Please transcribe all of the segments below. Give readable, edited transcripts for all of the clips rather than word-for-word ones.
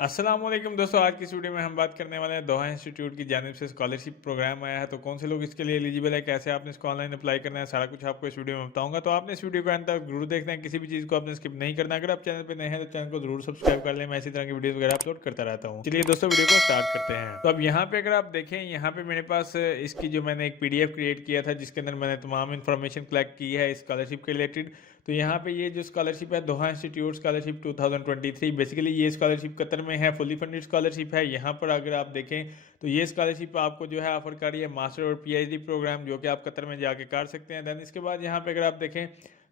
अस्सलाम वालेकुम दोस्तों, आज की इस वीडियो में हम बात करने वाले हैं दोहा इंस्टीट्यूट की जानिब से स्कॉलरशिप प्रोग्राम आया है। तो कौन से लोग इसके लिए एलिजिबल है, कैसे आपने इसको ऑनलाइन अप्लाई करना है, सारा कुछ आपको इस वीडियो में बताऊंगा। तो आपने इस वीडियो को अंत तक जरूर देखना है, किसी भी चीज़ को आपने स्किप नहीं करना। अगर आप चैनल पर नए हैं तो चैनल को जरूर सब्सक्राइब कर लें, मैं इसी तरह की वीडियो वगैरह अपलोड करता रहता हूँ। चलिए दोस्तों, वीडियो को स्टार्ट करते हैं। तो अब यहाँ पे अगर आप देखें, यहाँ पे मेरे पास इसकी जो मैंने एक PDF क्रिएट किया था जिसके अंदर मैंने तमाम इन्फॉर्मेशन कलेक्ट की है स्कॉलरशिप के रिलेटेड। तो यहाँ पे ये जो स्कॉलरशिप है, दोहा इंस्टीट्यूट स्कॉलरशिप 2023, बेसिकली ये स्कॉलरशिप कतर में है, फुली फंडेड स्कॉलरशिप है। यहाँ पर अगर आप देखें तो ये स्कॉलरशिप आपको जो है ऑफर कर रही है मास्टर और PhD प्रोग्राम, जो कि आप कतर में जाके कर सकते हैं। देन इसके बाद यहाँ पे अगर आप देखें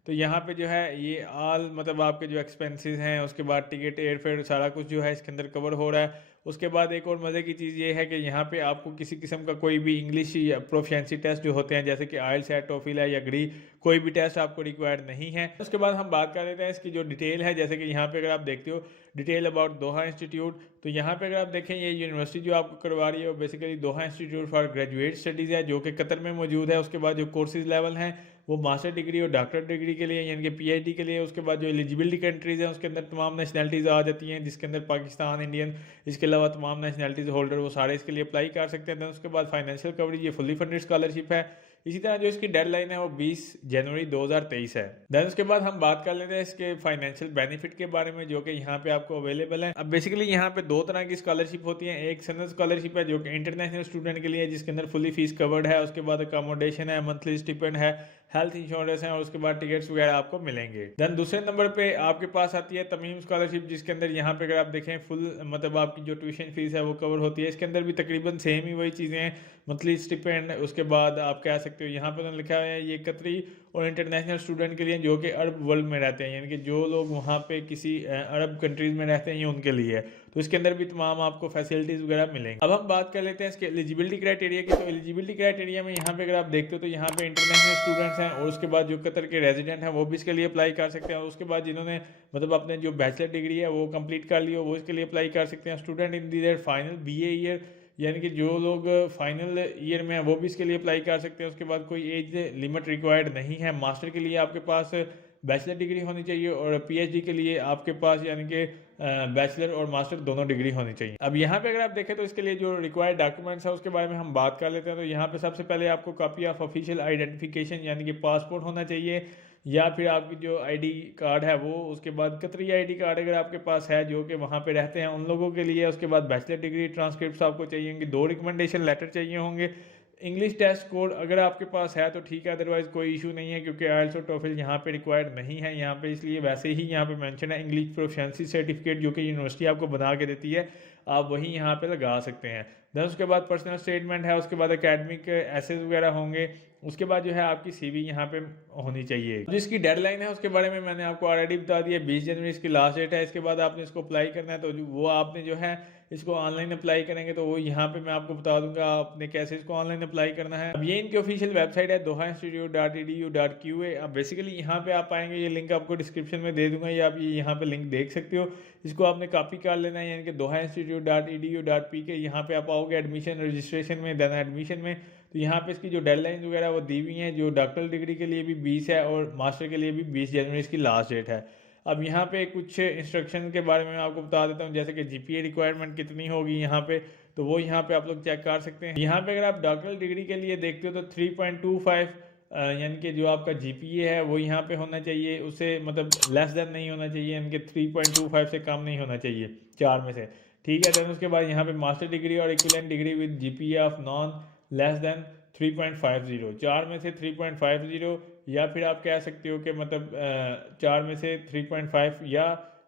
तो यहाँ पे जो है ये ऑल मतलब आपके जो एक्सपेंसेस हैं, उसके बाद टिकट एयर फेयर सारा कुछ जो है इसके अंदर कवर हो रहा है। उसके बाद एक और मज़े की चीज़ ये है कि यहाँ पे आपको किसी किस्म का कोई भी इंग्लिश या प्रोफिशिएंसी टेस्ट जो होते हैं, जैसे कि आइल्स है, टोफिल है या ग्री, कोई भी टेस्ट आपको रिक्वायर्ड नहीं है। उसके बाद हम बात कर लेते हैं इसकी जो डिटेल है, जैसे कि यहाँ पे अगर आप देखते हो डिटेल अबाउट दोहा इंस्टीट्यूट। तो यहाँ पे अगर आप देखें, ये यूनिवर्सिटी जो आपको करवा रही है वो basically Doha institute for graduate studies है, जो कि कतर में मौजूद है। उसके बाद जो कोर्सेज लेवल हैं वो मास्टर डिग्री और डॉक्टर डिग्री के लिए यानी कि PhD के लिए। उसके बाद जो एलिजिबिलिटी कंट्रीज़ हैं उसके अंदर तमाम नेशनैलिटीज़ आ जाती हैं, जिसके अंदर पाकिस्तान, इंडियन, इसके अलावा तमाम नेशनैलिटीज़ होल्डर वो सारे इसके लिए अप्लाई कर सकते हैं। उसके बाद फाइनेंशियल कवरेज, ये फुली फंडेड स्कॉलरशिप है। इसी तरह जो इसकी डेडलाइन है वो 20 जनवरी 2023 है। देन उसके बाद हम बात कर लेते हैं इसके फाइनेंशियल बेनिफिट के बारे में, जो कि यहाँ पे आपको अवेलेबल है। अब बेसिकली यहाँ पे दो तरह की स्कॉलरशिप होती है। एक सनद स्कॉलरशिप है जो कि इंटरनेशनल स्टूडेंट के लिए है, जिसके अंदर फुली फीस कवर्ड है। उसके बाद अकोमोडेशन है, मंथली स्टिपेंड है, हेल्थ इंश्योरेंस है और उसके बाद टिकट्स वगैरह आपको मिलेंगे। देन दूसरे नंबर पे आपके पास आती है तमीम स्कॉलरशिप, जिसके अंदर यहाँ पे अगर आप देखें फुल मतलब आपकी जो ट्यूशन फीस है वो कवर होती है। इसके अंदर भी तकरीबन सेम ही वही चीज़ें हैं, मंथली स्टिपेंड। उसके बाद आप कह सकते हो यहाँ पे उन्होंने लिखा है ये कतरी और इंटरनेशनल स्टूडेंट के लिए जो कि अरब वर्ल्ड में रहते हैं, यानी कि जो लोग वहाँ पे किसी अरब कंट्रीज़ में रहते हैं, ये उनके लिए है। तो इसके अंदर भी तमाम आपको फैसिलिटीज़ वगैरह मिलेंगी। अब हम बात कर लेते हैं इसके एलिजिबिलिटी क्राइटेरिया की। तो एलिजिबिलिटी क्राइटेरिया में यहाँ पे अगर आप देखते हो तो यहाँ पे इंटरनेशनल स्टूडेंट्स हैं और उसके बाद जो कतर के रेजिडेंट हैं वो भी इसके लिए अप्लाई कर सकते हैं। और उसके बाद जिन्होंने मतलब अपने जो बैचलर डिग्री है वो कंप्लीट कर ली हो वो इसके लिए अप्लाई कर सकते हैं। Student in their final BA year, यानी कि जो लोग फाइनल ईयर में हैं वो भी इसके लिए अप्लाई कर सकते हैं। उसके बाद कोई एज लिमिट रिक्वायर्ड नहीं है। मास्टर के लिए आपके पास बैचलर डिग्री होनी चाहिए और PhD के लिए आपके पास यानी कि बैचलर और मास्टर दोनों डिग्री होनी चाहिए। अब यहाँ पे अगर आप देखें तो इसके लिए जो रिक्वायर्ड डॉक्यूमेंट्स है उसके बारे में हम बात कर लेते हैं। तो यहाँ पे सबसे पहले आपको कॉपी ऑफ ऑफिशियल आइडेंटिफिकेशन यानी कि पासपोर्ट होना चाहिए, या फिर आपकी जो ID कार्ड है वो। उसके बाद कतरी ID कार्ड अगर आपके पास है जो कि वहाँ पे रहते हैं उन लोगों के लिए। उसके बाद बैचलर डिग्री ट्रांसक्रिप्ट आपको चाहिए होंगे, 2 रिकमेंडेशन लेटर चाहिए होंगे। इंग्लिश टेस्ट कोड अगर आपके पास है तो ठीक है, अदरवाइज कोई इशू नहीं है, क्योंकि आइल्स और टोफिल यहाँ पे रिक्वायर्ड नहीं है यहाँ पे। इसलिए वैसे ही यहाँ पे मेंशन है इंग्लिश प्रोफिशिएंसी सर्टिफिकेट, जो कि यूनिवर्सिटी आपको बना के देती है, आप वही यहाँ पे लगा सकते हैं। देन उसके बाद पर्सनल स्टेटमेंट है, उसके बाद एकेडमिक एसेज वगैरह होंगे। उसके बाद जो है आपकी CV यहाँ पे होनी चाहिए। जिसकी डेडलाइन है उसके बारे में मैंने आपको ऑलरेडी बता दिया, 20 जनवरी इसकी लास्ट डेट है। इसके बाद आपने इसको अप्लाई करना है, तो वो आपने जो है इसको ऑनलाइन अप्लाई करेंगे तो वो यहाँ पे मैं आपको बता दूंगा आपने कैसे इसको ऑनलाइन अप्लाई करना है। अब ये इनकी ऑफिशियल वेबसाइट है dohainstitute.edu.qa। अब बेसिकली यहाँ पे आप आएंगे, ये लिंक आपको डिस्क्रिप्शन में दे दूंगा, ये आप ये यहाँ पे लिंक देख सकते हो। इसको आपने कॉपी कर लेना है, यानी कि dohainstitute.edu.pk। यहाँ पे आप आओगे एडमिशन रजिस्ट्रेशन में, देन एडमिशन में। तो यहाँ पे इसकी जो डेडलाइन वगैरह वो दी हुई हैं, जो डॉक्टर डिग्री के लिए भी 20 है और मास्टर के लिए भी 20 जनवरी इसकी लास्ट डेट है। अब यहाँ पे कुछ इंस्ट्रक्शन के बारे में मैं आपको बता देता हूँ, जैसे कि GPA रिक्वायरमेंट कितनी होगी यहाँ पे, तो वो यहाँ पे आप लोग चेक कर सकते हैं। यहाँ पे अगर आप डॉक्टरल डिग्री के लिए देखते हो तो 3.25 यानी कि जो आपका GPA है वो यहाँ पे होना चाहिए, उससे मतलब लेस देन नहीं होना चाहिए, यानी कि 3.25 से कम नहीं होना चाहिए 4 में से, ठीक है। देन उसके बाद यहाँ पे मास्टर डिग्री और equivalent degree with GPA of non less than 3.50, 4 में से 3.50, या फिर आप कह सकते हो कि मतलब 4 में से 3.5 या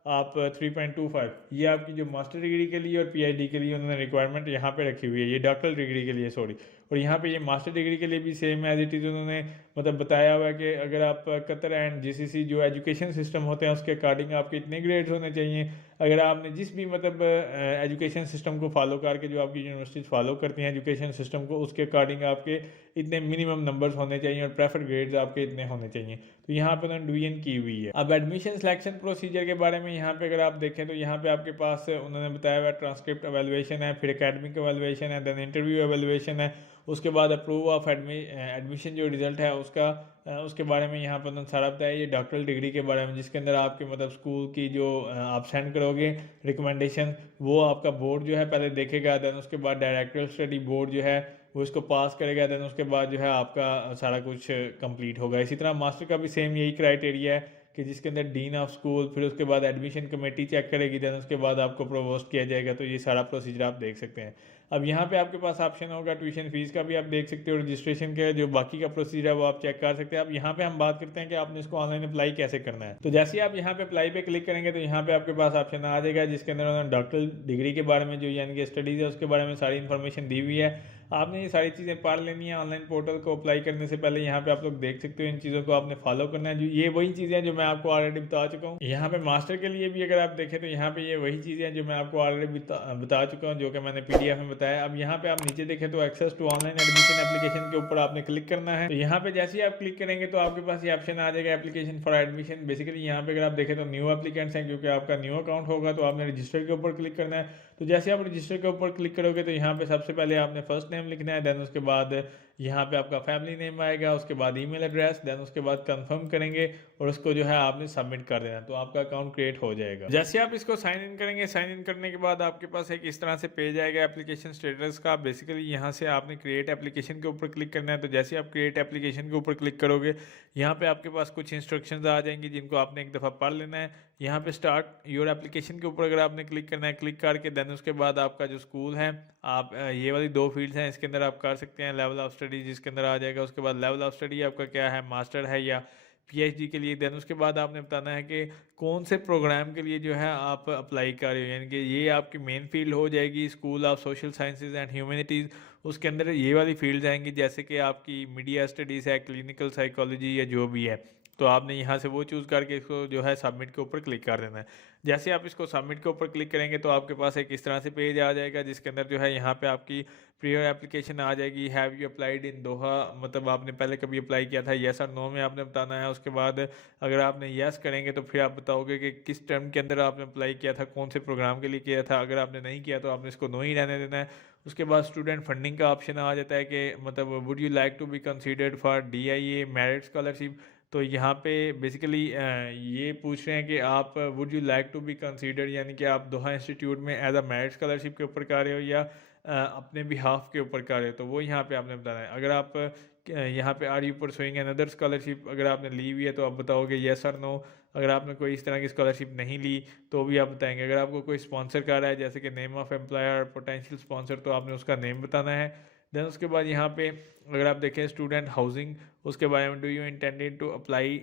आप 3.25, ये आपकी जो मास्टर डिग्री के लिए और PhD के लिए उन्होंने रिक्वायरमेंट यहाँ पे रखी हुई है, ये डॉक्टर डिग्री के लिए सॉरी। और यहाँ पे ये मास्टर डिग्री के लिए भी सेम एज इट इज़ उन्होंने मतलब बताया हुआ है कि अगर आप कतर एंड GCC जो एजुकेशन सिस्टम होते हैं उसके अकॉर्डिंग आपके इतने ग्रेड्स होने चाहिए। अगर आपने जिस भी मतलब एजुकेशन सिस्टम को फॉलो करके, जो आपकी यूनिवर्सिटीज़ फॉलो करती हैं एजुकेशन सिस्टम को, उसके अकॉर्डिंग आपके इतने मिनिमम नंबर्स होने चाहिए और प्रेफर्ड ग्रेड्स आपके इतने होने चाहिए। तो यहाँ पे उन्होंने डिवीजन की हुई है। अब एडमिशन सिलेक्शन प्रोसीजर के बारे में यहाँ पे अगर आप देखें तो यहाँ पे आपके पास उन्होंने बताया हुआ ट्रांसक्रिप्ट एवेलुएशन है, फिर एकेडमिक एवेलुएशन है, देन इंटरव्यू एवेलुएशन है, उसके बाद अप्रूव ऑफ एडमिशन जो रिजल्ट है उसका उसके बारे में यहाँ पर उन्होंने सारा बताया। ये डॉक्टरल डिग्री के बारे में जिसके अंदर आपके मतलब स्कूल की जो आप सेंड करोगे रिकमेंडेशन, वो आपका बोर्ड जो है पहले देखेगा, देन उसके बाद डायरेक्टरल स्टडी बोर्ड जो है वो इसको पास करेगा, देन उसके बाद जो है आपका सारा कुछ कंप्लीट होगा। इसी तरह मास्टर का भी सेम यही क्राइटेरिया है कि जिसके अंदर डीन ऑफ स्कूल, फिर उसके बाद एडमिशन कमेटी चेक करेगी, देन उसके बाद आपको प्रोवोस्ट किया जाएगा। तो ये सारा प्रोसीजर आप देख सकते हैं। अब यहाँ पे आपके पास ऑप्शन होगा ट्यूशन फीस का भी आप देख सकते हो, रजिस्ट्रेशन के जो बाकी का प्रोसीजर है वो आप चेक कर सकते हैं। अब यहाँ पे हम बात करते हैं कि आपने इसको ऑनलाइन अप्लाई कैसे करना है। तो जैसे ही आप यहाँ पे अप्लाई पे क्लिक करेंगे तो यहाँ पे आपके पास ऑप्शन आ जाएगा जिसके अंदर उन्होंने डॉक्टरल डिग्री के बारे में जो यानी कि स्टडीज़ है उसके बारे में सारी इन्फॉर्मेशन दी हुई है। आपने ये सारी चीज़ें पढ़ लेनी है। ऑनलाइन पोर्टल को अप्लाई करने से पहले यहाँ पे आप लोग देख सकते हो इन चीज़ों को आपने फॉलो करना है। जो ये वही चीज़ें हैं जो मैं आपको ऑलरेडी बता चुका हूँ। यहाँ पे मास्टर के लिए भी अगर आप देखें तो यहाँ पे ये वही चीज़ें हैं जो मैं आपको ऑलरेडी बता चुका हूँ, जो कि मैंने PDF में बताया। अब यहाँ पे आप नीचे देखें तो access to online admission application के ऊपर आपने क्लिक करना है। तो यहाँ पे जैसे ही आप क्लिक करेंगे तो आपके पास ये ऑप्शन आ जाएगा एप्लीकेशन फॉर एडमिशन। बेसिकली यहाँ पे अगर आप देखें तो न्यू एप्लीकेंट्स हैं, क्योंकि आपका न्यू अकाउंट होगा तो आपने रजिस्टर के ऊपर क्लिक करना है। तो जैसे आप रजिस्टर के ऊपर क्लिक करोगे तो यहाँ पे सबसे पहले आपने फर्स्ट नेम लिखना है, देन उसके बाद यहाँ पे आपका फैमिली नेम आएगा, उसके बाद ईमेल एड्रेस, देन उसके बाद कंफर्म करेंगे और उसको जो है आपने सबमिट कर देना, तो आपका अकाउंट क्रिएट हो जाएगा। जैसे आप इसको साइन इन करेंगे, साइन इन करने के बाद आपके पास एक इस तरह से पेज आएगा एप्लीकेशन स्टेटस का। बेसिकली यहाँ से आपने क्रिएट एप्लीकेशन के ऊपर क्लिक करना है। तो जैसे आप क्रिएट एप्लीकेशन के ऊपर क्लिक करोगे यहाँ पे आपके पास कुछ इंस्ट्रक्शंस आ जाएंगी जिनको आपने एक दफ़ा पढ़ लेना है। यहाँ पे स्टार्ट योर एप्लीकेशन के ऊपर अगर आपने क्लिक करना है, क्लिक करके देन उसके बाद आपका जो स्कूल है, आप ये वाली 2 फील्ड्स हैं इसके अंदर आप कर सकते हैं। लेवल ऑफ स्टडी जिसके अंदर आ जाएगा, उसके बाद लेवल ऑफ स्टडी आपका क्या है, मास्टर है या PhD के लिए। देन उसके बाद आपने बताना है कि कौन से प्रोग्राम के लिए जो है आप अप्लाई कर रहे हो, यानी कि ये आपकी मेन फील्ड हो जाएगी school of social sciences and humanities. उसके अंदर ये वाली फील्ड्स आएंगी जैसे कि आपकी मीडिया स्टडीज़ है, क्लिनिकल साइकोलॉजी या जो भी है। तो आपने यहाँ से वो चूज़ करके इसको जो है सबमिट के ऊपर क्लिक कर देना है। जैसे आप इसको सबमिट के ऊपर क्लिक करेंगे तो आपके पास एक इस तरह से पेज आ जाएगा जिसके अंदर जो है यहाँ पे आपकी प्रियर एप्लीकेशन आ जाएगी। हैव यू अप्लाइड इन दोहा, मतलब आपने पहले कभी अप्लाई किया था, येस और नो में आपने बताना है। उसके बाद अगर आपने येस करेंगे तो फिर आप बताओगे कि किस टर्म के अंदर आपने अप्लाई किया था, कौन से प्रोग्राम के लिए किया था। अगर आपने नहीं किया तो आपने इसको नो ही रहने देना है। उसके बाद स्टूडेंट फंडिंग का ऑप्शन आ जाता है कि मतलब would you like to be considered for DIA merit scholarship. तो यहाँ पे बेसिकली ये पूछ रहे हैं कि आप would you like to be consider, यानी कि आप दोहा इंस्टीट्यूट में एज अ मेरिट स्कॉलरशिप के ऊपर कर रहे हो या अपने बिहाफ के ऊपर कर रहे हो। तो वो यहाँ पे आपने बताना है। अगर आप यहाँ पे are you pursuing another scholarship, अगर आपने ली हुई है तो आप बताओगे येस और नो। अगर आपने कोई इस तरह की स्कॉलरशिप नहीं ली तो भी आप बताएंगे। अगर आपको कोई स्पॉन्सर कर रहा है जैसे कि name of employer, potential sponsor, तो आपने उसका नेम बताना है। देन उसके बाद यहाँ पे अगर आप देखें स्टूडेंट हाउसिंग, उसके बारे में do you intended to apply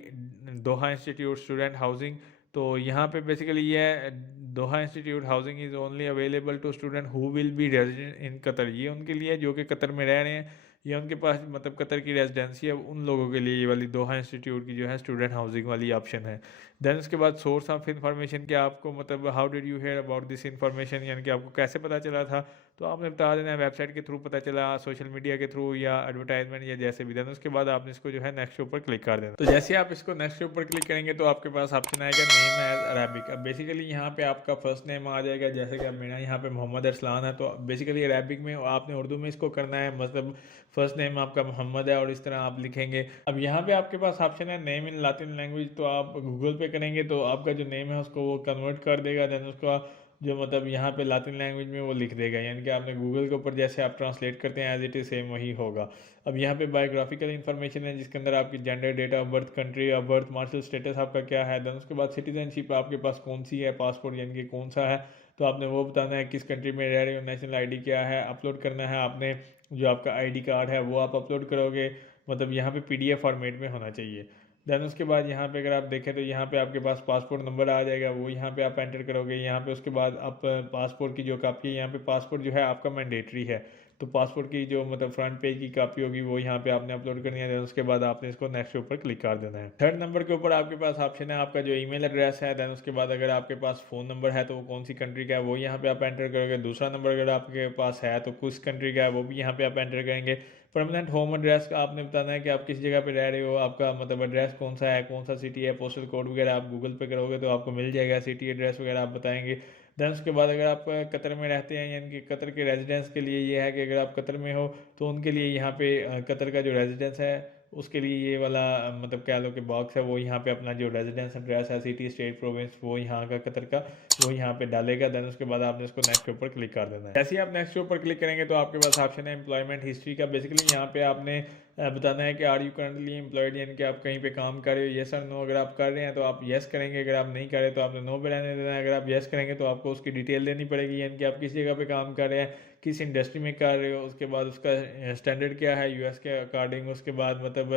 Doha institute student housing. तो यहाँ पे बेसिकली ये है Doha institute housing is only available to student who will be resident in Qatar. ये उनके लिए जो कि कतर में रह रहे हैं या उनके पास मतलब कतर की रेजिडेंसी है, उन लोगों के लिए ये वाली दोहा इंस्टीट्यूट की जो है स्टूडेंट हाउसिंग वाली ऑप्शन है। देन उसके बाद सोर्स ऑफ इन्फॉर्मेशन, कि आपको मतलब how did you hear about this information, यानी कि आपको कैसे पता चला था। तो आपने बता देना है वेबसाइट के थ्रू पता चला, सोशल मीडिया के थ्रू या एडवर्टाइजमेंट या जैसे भी। देन उसके बाद आपने इसको जो है नेक्स्ट के ऊपर क्लिक कर देना। तो जैसे आप इसको नेक्स्ट के ऊपर क्लिक करेंगे तो आपके पास ऑप्शन आएगा नेम एज अरेबिक। अब बेसिकली यहाँ पे आपका फर्स्ट नेम आ जाएगा, जैसे कि अब मेरा यहाँ पे मोहम्मद अरसलान है। तो बेसिकली अरेबिक में आपने उर्दू में इसको करना है, मतलब फर्स्ट नेम आपका मोहम्मद है और इस तरह आप लिखेंगे। अब यहाँ पे आपके पास ऑप्शन है नेम इन लातिन लैंग्वेज। तो आप गूगल पे करेंगे तो आपका जो नेम है उसको वो कन्वर्ट कर देगा, देन उसका जो मतलब यहाँ पे लातिन लैंग्वेज में वो लिख देगा, यानी कि आपने गूगल के ऊपर जैसे आप ट्रांसलेट करते हैं एज इट इज़ सेम वही होगा। अब यहाँ पे बायोग्राफिकल इन्फॉर्मेशन है जिसके अंदर आपकी gender, date of birth, country of birth, marital status आपका क्या है। देन उसके बाद सिटीजनशिप आपके पास कौन सी है, पासपोर्ट यानी कि कौन सा है, तो आपने वो बताना है किस कंट्री में रह रहे हो। नेशनल ID क्या है, अपलोड करना है आपने, जो आपका ID कार्ड है वो आप अपलोड करोगे, मतलब यहाँ पे PDF फॉर्मेट में होना चाहिए। देन उसके बाद यहाँ पे अगर आप देखें तो यहाँ पे आपके पास पासपोर्ट नंबर आ जाएगा, वो यहाँ पे आप एंटर करोगे। यहाँ पे उसके बाद आप पासपोर्ट की जो कापी है, यहाँ पे पासपोर्ट जो है आपका मैंडेटरी है, तो पासपोर्ट की जो मतलब फ्रंट पेज की कापी होगी वो यहाँ पे आपने अपलोड करनी है। उसके बाद आपने इसको नेक्स्ट के ऊपर क्लिक कर देना है। थर्ड नंबर के ऊपर आपके पास ऑप्शन है आपका जो ईमेल एड्रेस है। देन उसके बाद अगर आपके पास फ़ोन नंबर है तो वो कौन सी कंट्री का है वो यहाँ पे आप एंटर करोगे। दूसरा नंबर अगर आपके पास है तो किस कंट्री का है वो भी यहाँ पे आप एंटर करेंगे। परमानेंट होम एड्रेस का आपने बताना है कि आप किस जगह पे रह रहे हो, आपका मतलब एड्रेस कौन सा है, कौन सा सिटी है, पोस्टल कोड वगैरह आप गूगल पे करोगे तो आपको मिल जाएगा, सिटी एड्रेस वगैरह आप बताएंगे। देन उसके बाद अगर आप कतर में रहते हैं, यानी कि कतर के रेजिडेंस के लिए ये है कि अगर आप कतर में हो तो उनके लिए यहाँ पे कतर का जो रेजिडेंस है उसके लिए ये वाला मतलब कह लो कि बॉक्स है, वो यहाँ पे अपना जो रेजिडेंस एड्रेस है, सिटी, स्टेट, प्रोविंस, वो यहाँ का कतर का वो यहाँ पे डालेगा। देन उसके बाद आपने इसको नेक्स्ट के ऊपर क्लिक कर देना है। जैसे ही आप नेक्स्ट के ऊपर क्लिक करेंगे तो आपके पास ऑप्शन है एम्प्लॉयमेंट हिस्ट्री का। बेसिकली यहाँ पे आपने बताना है कि आर यू करंटली एम्प्लॉयड, यानी कि आप कहीं पे काम कर रहे हो, येस और नो। अगर आप कर रहे हैं तो आप येस करेंगे, अगर आप नहीं कर रहे तो आपने नो पे रहने देना है। अगर आप येस करेंगे तो आपको उसकी डिटेल देनी पड़ेगी, यानी कि आप किस जगह पे काम कर रहे हैं, किस इंडस्ट्री में कर रहे हो, उसके बाद उसका स्टैंडर्ड क्या है यूएस के अकॉर्डिंग, उसके बाद मतलब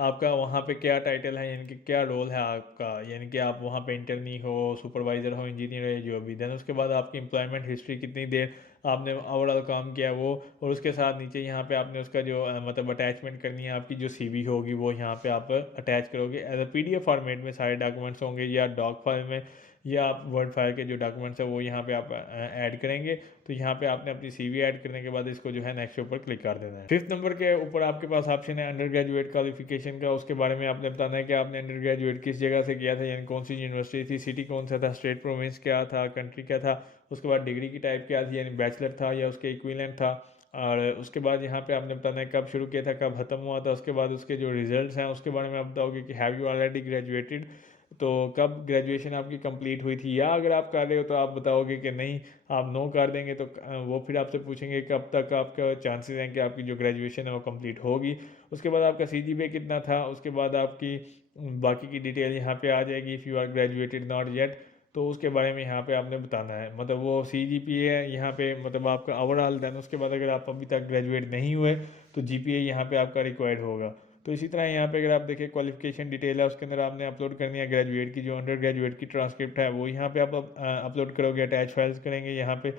आपका वहाँ पे क्या टाइटल है, यानी कि क्या रोल है आपका, यानी कि आप वहाँ पे इंटर्नी हो, सुपरवाइज़र हो, इंजीनियर हो, जो भी। देन उसके बाद आपकी एम्प्लॉयमेंट हिस्ट्री, कितनी देर आपने ओवरऑल काम किया वो, और उसके साथ नीचे यहाँ पे आपने उसका जो मतलब अटैचमेंट करनी है, आपकी जो सीवी होगी वो यहाँ पे आप अटैच करोगे एज अ पीडीएफ फॉर्मेट में। सारे डॉक्यूमेंट्स होंगे या डॉक फाइल में, या आप वर्ड फाइल के जो डॉक्यूमेंट्स है वो यहाँ पे आप ऐड करेंगे। तो यहाँ पे आपने अपनी सीवी ऐड करने के बाद इसको जो है नेक्स्ट के ऊपर क्लिक कर देना है। फिफ्थ नंबर के ऊपर आपके पास ऑप्शन है अंडर ग्रेजुएट क्वालिफिकेशन का। उसके बारे में आपने बताना है कि आपने अंडर ग्रेजुएट किस जगह से किया था, यानी कौन सी यूनिवर्सिटी थी, सिटी कौन सा था, स्टेट प्रोविंस क्या था, कंट्री क्या था, उसके बाद डिग्री की टाइप क्या थी, यानी बैचलर था या उसके इक्विवेलेंट था, और उसके बाद यहाँ पे आपने बताना है कब शुरू किया था, कब खत्म हुआ था। उसके बाद उसके जो रिजल्ट्स हैं उसके बारे में आप बताओगे कि हैव यू ऑलरेडी ग्रेजुएटेड, तो कब ग्रेजुएशन आपकी कंप्लीट हुई थी, या अगर आप कर रहे हो तो आप बताओगे कि नहीं, आप नो कर देंगे तो वो फिर आपसे पूछेंगे कब तक आपका चांसेस हैं कि आपकी जो ग्रेजुएशन है वो कंप्लीट होगी। उसके बाद आपका सीजीपीए कितना था, उसके बाद आपकी बाकी की डिटेल यहाँ पे आ जाएगी। If you are graduated not yet, तो उसके बारे में यहाँ पे आपने बताना है, मतलब वो सीजीपीए है यहाँ पे, मतलब आपका ओवरऑल। देन उसके बाद अगर आप अभी तक ग्रेजुएट नहीं हुए तो जीपीए यहाँ पे आपका रिक्वायर्ड होगा। तो इसी तरह यहाँ पे अगर आप देखें क्वालिफिकेशन डिटेल है, उसके अंदर आपने अपलोड करनी है ग्रेजुएट की, जो अंडर ग्रेजुएट की ट्रांसक्रिप्ट है वो यहाँ पे आप अपलोड करोगे, अटैच फाइल्स करेंगे यहाँ पे।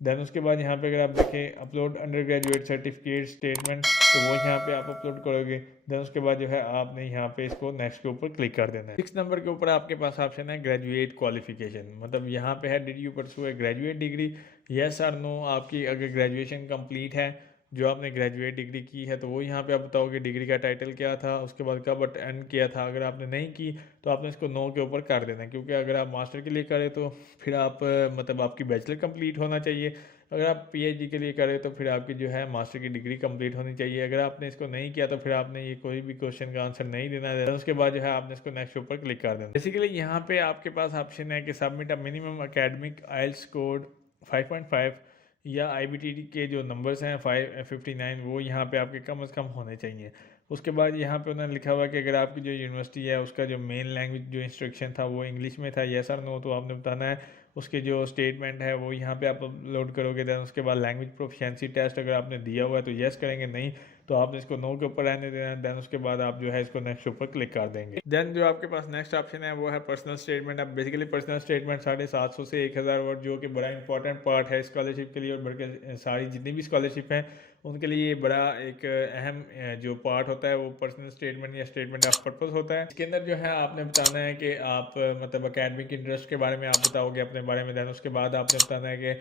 देन उसके बाद यहाँ पे अगर आप देखें upload under graduate certificate statement, तो वो यहाँ पे आप अपलोड करोगे। देन उसके बाद जो है आपने यहाँ पे इसको नेक्स्ट के ऊपर क्लिक कर देना है। 6 नंबर के ऊपर आपके पास ऑप्शन है ग्रेजुएट क्वालिफिकेशन, मतलब यहाँ पे है did you pursue A graduate degree, yes और नो। आपकी अगर ग्रेजुएशन कंप्लीट है, जो आपने ग्रेजुएट डिग्री की है, तो वो यहाँ पे आप बताओगे डिग्री का टाइटल क्या था, उसके बाद कब एंड किया था। अगर आपने नहीं की तो आपने इसको नो के ऊपर कर देना है, क्योंकि अगर आप मास्टर के लिए करें तो फिर आप मतलब आपकी बैचलर कंप्लीट होना चाहिए। अगर आप पीएचडी के लिए करें तो फिर आपकी जो है मास्टर की डिग्री कंप्लीट होनी चाहिए। अगर आपने इसको नहीं किया तो फिर आपने ये कोई भी क्वेश्चन का आंसर नहीं देना है। उसके बाद जो है आपने इसको नेक्स्ट ऊपर क्लिक कर देना। बेसिकली यहाँ पे आपके पास ऑप्शन है कि submit a minimum academic IELTS कोड 5.5 या आईबीटीटी के जो नंबर्स हैं 559, वो यहाँ पे आपके कम से कम होने चाहिए। उसके बाद यहाँ पे उन्होंने लिखा हुआ है कि अगर आपकी जो यूनिवर्सिटी है उसका जो मेन लैंग्वेज जो इंस्ट्रक्शन था वो इंग्लिश में था, येस और नो, तो आपने बताना है। उसके जो स्टेटमेंट है वो यहाँ पे आप अपलोड करोगे। देन उसके बाद लैंग्वेज प्रोफिशिएंसी टेस्ट अगर आपने दिया हुआ है तो येस करेंगे, नहीं तो आपने इसको नो के ऊपर रहने देना है। देन उसके बाद आप जो है इसको नेक्स्ट ऊपर क्लिक कर देंगे। देन जो आपके पास नेक्स्ट ऑप्शन है वो है पर्सनल स्टेटमेंट। अब बेसिकली पर्सनल स्टेटमेंट 750 से 1000 वर्ड, जो कि बड़ा इंपॉर्टेंट पार्ट है स्कॉलरशिप के लिए, और बल्कि सारी जितनी भी स्कॉलरशिप हैं उनके लिए ये बड़ा एक अहम जो पार्ट होता है वो पर्सनल स्टेटमेंट या स्टेटमेंट ऑफ पर्पस होता है। इसके अंदर जो है आपने बताना है कि आप मतलब अकेडमिक इंटरेस्ट के बारे में आप बताओगे अपने बारे में। देन उसके बाद आपने बताना है कि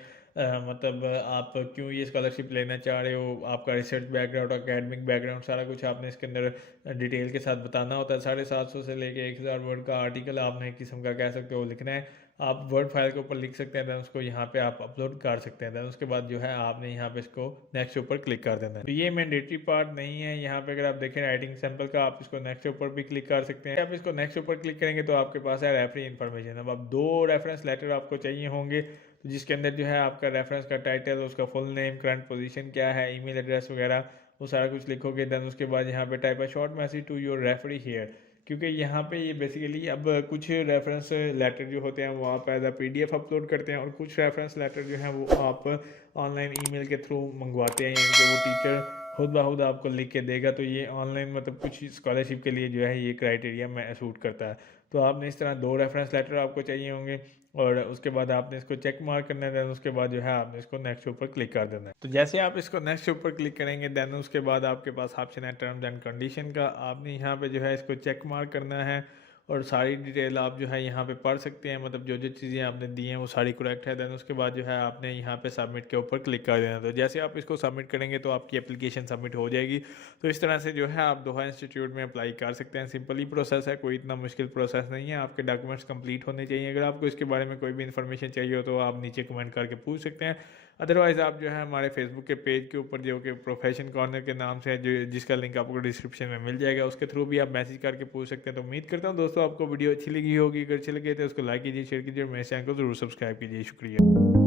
मतलब आप क्यों ये स्कॉलरशिप लेना चाह रहे हो, आपका रिसर्च बैकग्राउंड, अकेडमिक बैकग्राउंड, सारा कुछ आपने इसके अंदर डिटेल के साथ बताना होता है। 750 से लेके 1000 वर्ड का आर्टिकल आपने एक किस्म का कह सकते हो लिखना है। आप वर्ड फाइल के ऊपर लिख सकते हैं, देन उसको यहाँ पे आप अपलोड कर सकते हैं। देन उसके बाद जो है आपने यहाँ पे इसको नेक्स्ट के ऊपर क्लिक कर देना है। तो ये मैंडेटरी पार्ट नहीं है। यहाँ पे अगर आप देखें राइटिंग सैंपल का, आप इसको नेक्स्ट के ऊपर भी क्लिक कर सकते हैं। आप इसको नेक्स्ट के ऊपर क्लिक करेंगे तो आपके पास है रेफरी इन्फॉर्मेशन। अब आप 2 रेफरेंस लेटर आपको चाहिए होंगे, तो जिसके अंदर जो है आपका रेफरेंस का टाइटल, उसका फुल नेम, करंट पोजीशन क्या है, ईमेल एड्रेस वगैरह वो सारा कुछ लिखोगे। देन उसके बाद यहाँ पे type a short message to your referee here, क्योंकि यहाँ पे ये बेसिकली अब कुछ रेफरेंस लेटर जो होते हैं वो आप एज अ पीडीएफ अपलोड करते हैं, और कुछ रेफरेंस लेटर जो हैं वो आप ऑनलाइन ईमेल के थ्रू मंगवाते हैं, यानी कि वो टीचर खुद ब खुद आपको लिख के देगा। तो ये ऑनलाइन मतलब कुछ स्कॉलरशिप के लिए जो है ये क्राइटेरिया में सूट करता है। तो आपने इस तरह 2 रेफरेंस लेटर आपको चाहिए होंगे, और उसके बाद आपने इसको चेक मार्क करना है। देन उसके बाद जो है आपने इसको नेक्स्ट ऊपर क्लिक कर देना है। तो जैसे आप इसको नेक्स्ट ऊपर क्लिक करेंगे, देन उसके बाद आपके पास ऑप्शन है टर्म्स एंड कंडीशन का। आपने यहाँ पे जो है इसको चेक मार्क करना है, और सारी डिटेल आप जो है यहाँ पे पढ़ सकते हैं, मतलब जो जो चीज़ें आपने दी हैं वो सारी करेक्ट है। देन उसके बाद जो है आपने यहाँ पे सबमिट के ऊपर क्लिक कर देना। तो जैसे आप इसको सबमिट करेंगे तो आपकी एप्लीकेशन सबमिट हो जाएगी। तो इस तरह से जो है आप दोहा इंस्टीट्यूट में अप्लाई कर सकते हैं। सिंपल ही प्रोसेस है, कोई इतना मुश्किल प्रोसेस नहीं है। आपके डॉक्यूमेंट्स कंप्लीट होने चाहिए। अगर आपको इसके बारे में कोई भी इन्फॉर्मेशन चाहिए हो तो आप नीचे कमेंट करके पूछ सकते हैं। अदरवाइज़ आप जो है हमारे फेसबुक के पेज के ऊपर जो कि प्रोफेशन कॉर्नर के नाम से है, जो जिसका लिंक आपको डिस्क्रिप्शन में मिल जाएगा, उसके थ्रू भी आप मैसेज करके पूछ सकते हैं। तो उम्मीद करता हूँ दोस्तों आपको वीडियो अच्छी लगी होगी। अगर अच्छी लगी तो उसको लाइक कीजिए, शेयर कीजिए और मेरे चैनल को जरूर सब्सक्राइब कीजिए। शुक्रिया।